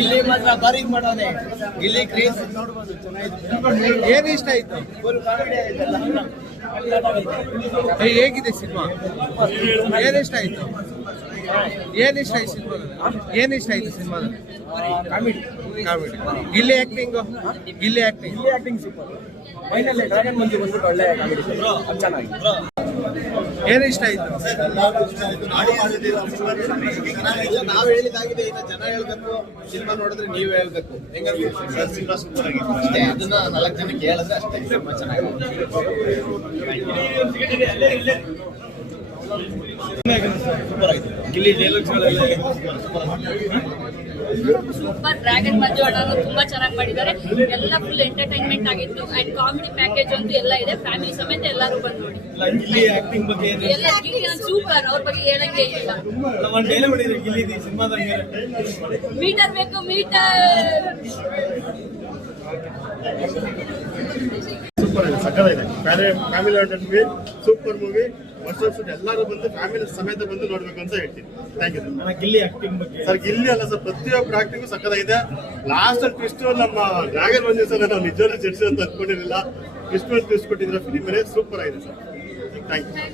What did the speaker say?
ಇಲ್ಲಿ ಮಾತ್ರ ಬಾರಿ ಮಾಡೋನೆ. ಇಲ್ಲಿ ಕ್ರೇಜ್ ನೋಡಬಹುದು. ಏನ್ ಇಷ್ಟ ಆಯ್ತು? ಹೇಗಿದೆ ಸಿನಿಮಾ? ಏನ್ ಇಷ್ಟ ಆಯ್ತು? ಏನ್ ಇಷ್ಟ ಆಯ್ತು ಸಿನಿಮಾದಲ್ಲಿ? ಏನ್ ಇಷ್ಟ ಆಯ್ತು ಸಿನಿಮಾದಲ್ಲಿ? Comedy. Gilli acting super. Final dragon Manju ಬಂದ್ಬಿಟ್ಟು ಒಳ್ಳೆ ಕಾಮಿಡಿ. ಅದು ಚೆನ್ನಾಗಿ. ಏನ್ ಇಷ್ಟ ಆಯ್ತು? ನಾವು ಹೇಳಿದಾಗಿದೆ, ಇನ್ನು ಜನ ಹೇಳ್ಬೇಕು. ಸಿನಿಮಾ ನೋಡಿದ್ರೆ ನೀವು ಹೇಳ್ಬೇಕು. ಸಿನಿಮಾ ಸೂಪರ್ ಆಗಿದೆ ಅಷ್ಟೇ. ಅದನ್ನ 4 ಜನಕ್ಕೆ ಹೇಳಿದ್ರೆ ಅಷ್ಟೇ. ಸಿನಿಮಾ ಚೆನ್ನಾಗಿದೆ. ಸೂಪರ್ ಆಗಿದೆ. ಗಿಲ್ಲಿ ಡೈಲಾಗ್ಸ್ಗಳೆಲ್ಲ ಸೂಪರ್. ಡ್ರ್ಯಾಗನ್ ಮಂಜು ಅಣ್ಣನು ತುಂಬಾ ಚೆನ್ನಾಗಿ ಮಾಡಿದ್ದಾರೆ. ಎಲ್ಲ ಫುಲ್ ಎಂಟರ್ಟೈನ್ಮೆಂಟ್ ಆಗಿತ್ತು. ಅಂಡ್ ಕಾಮಿಡಿ ಪ್ಯಾಕೇಜ್ ಅಂತೂ ಎಲ್ಲ ಇದೆ. ಫ್ಯಾಮಿಲಿ ಸಮೇತ ಎಲ್ಲರೂ ಬಂದು ನೋಡಿ. ಗಿಲ್ಲಿ ಆಕ್ಟಿಂಗ್ ಬಗ್ಗೆ ಎಲ್ಲ ಗಿಲ್ಲಿ ಸೂಪರ್. ಅವ್ರ ಬಗ್ಗೆ ಹೇಳಂಗೆ ಇಲ್ಲ. ಒಂದು ಡೈಲಾಗ್ ಮಾಡಿದ್ರೆ ಗಿಲ್ಲಿ ಸಿನಿಮಾದಾಗ ಮೀಟರ್ ಬೇಕು ಮೀಟರ್. ಸೂಪರ್ ಇದೆ, ಸಕ್ಕತ್ತಾಗಿದೆ. Family audience movie, super movie. ವರ್ಷ ಎಲ್ಲರೂ ಬಂದು ಫ್ಯಾಮಿಲಿ ಸಮೇತ ಬಂದು ನೋಡ್ಬೇಕು ಅಂತ ಹೇಳ್ತೀನಿ. Thank you sir. Gilli acting ಬಗ್ಗೆ ಸರ್ ಗಿಲ್ಲಿ ಅಲ್ಲ ಸರ್, ಪ್ರತಿಯೊಬ್ಬರು ಆಕ್ಟಿಂಗು ಸಕ್ಕತ್ತಾಗಿದೆ. ಲಾಸ್ಟ್ ಟ್ವಿಸ್ಟ್ ನಮ್ಮ ಡ್ರ್ಯಾಗನ್ ಮಂಜು ಸರ್ ನಾವು ನಿಜವಾಗ್ಲೂ ಜಡ್ಜ್ ಅಂತ ಅಂದ್ಕೊಂಡಿರಲಿಲ್ಲ. ಟ್ವಿಸ್ಟ್ ಕೊಟ್ಟಿದ್ರೆ ಫಿಲಿಮ್ ಸೂಪರ್ ಆಗಿದೆ ಸರ್. Thank you.